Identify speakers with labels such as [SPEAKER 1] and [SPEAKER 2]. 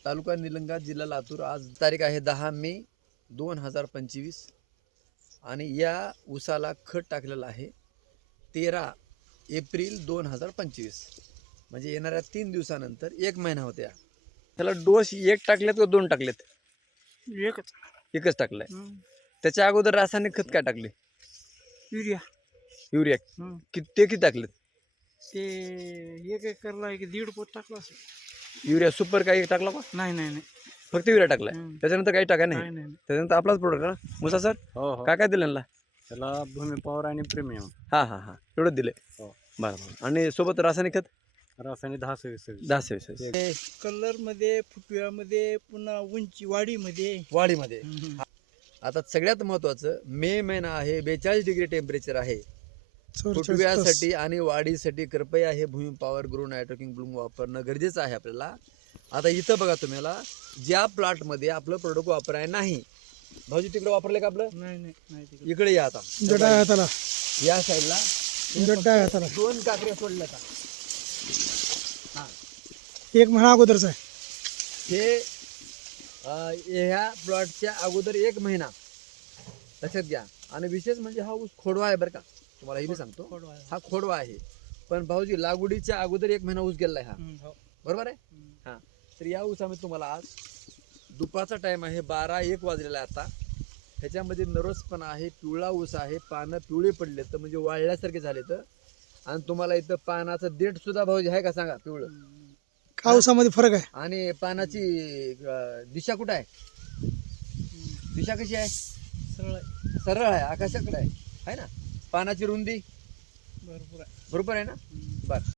[SPEAKER 1] तालुका निलंगा, जिल्हा लातूर. आज तारीख आहे 10 मे 2025 आणि या ऊसाला खत टाकलेलं आहे 13 एप्रिल 2025. म्हणजे येणाऱ्या 3 दिवसानंतर 1 महिना होत्या. त्याला डोस एक टाकलेत का 2 टाकलेत? एकच टाकलाय. त्याच्या अगोदर रासायनिक खत काय टाकले? युरिया किती टाकलेत?
[SPEAKER 2] ते 1 एकरला 1.5 पोत टाकला असेल.
[SPEAKER 1] युरिया सुपर काही टाकला का?
[SPEAKER 2] नाही
[SPEAKER 1] फक्त युरिया टाकलाय. त्याच्यानंतर काही टाका नाही.
[SPEAKER 2] नाही.
[SPEAKER 1] त्याच्यानंतर आपलाच प्रोडक्ट ना मुसा सर.
[SPEAKER 2] हो
[SPEAKER 1] काय दिलं ना?
[SPEAKER 2] त्याला भूमी पॉवर आणि प्रीमियम.
[SPEAKER 1] हा एवढंच दिलंय.
[SPEAKER 2] हो.
[SPEAKER 1] बरं. आणि सोबत रासायनिक खत
[SPEAKER 2] रासायनिक
[SPEAKER 1] 10-20
[SPEAKER 2] कलर मध्ये, फुटव्यामध्ये, पुन्हा उंची
[SPEAKER 1] वाढीमध्ये. आता सगळ्यात महत्वाचं मे महिना आहे, 42 डिग्री टेम्परेचर आहे. फुटव्यासाठी आणि वाढीसाठी कृपया हे Bhumi Power Grow Nitroking Bloom वापरणं गरजेचं आहे आपल्याला. आता इथं बघा तुम्हाला ज्या प्लॉट मध्ये आपलं प्रोडक्ट वापराय नाही, भाऊजी तिकडे वापरले का आपलं?
[SPEAKER 2] नाही
[SPEAKER 1] इकडे या आता. या साईडला 2 काकड्या सोडल्या का?
[SPEAKER 3] एक महिना अगोदरच आहे
[SPEAKER 1] हे ह्या प्लॉटच्या अगोदर 1 महिना लक्षात घ्या. आणि विशेष म्हणजे हा ऊस खोडवा आहे बरं का, तुम्हाला हे मी सांगतो. हा खोडवा आहे, पण भाऊजी लागवडीच्या अगोदर 1 महिना ऊस गेलाय हा, बरोबर आहे. हा, तर या ऊसामध्ये तुम्हाला आज दुपारचा टाइम आहे, 12-1 वाजलेला आहे आता. ह्याच्यामध्ये नरस पण आहे, पिवळा ऊस आहे, पानं पिवळे पडले तर म्हणजे वाळल्यासारखे झाले तर. आणि तुम्हाला इथं पानाचं देठ सुद्धा भाऊजी आहे का सांगा? पिवळं.
[SPEAKER 3] का ऊसामध्ये फरक आहे?
[SPEAKER 1] आणि पानाची दिशा कुठं आहे? दिशा कशी आहे? सरळ आहे, आकाशाकडे आहे ना. पानाची रुंदी बरोबर आहे ना. बर.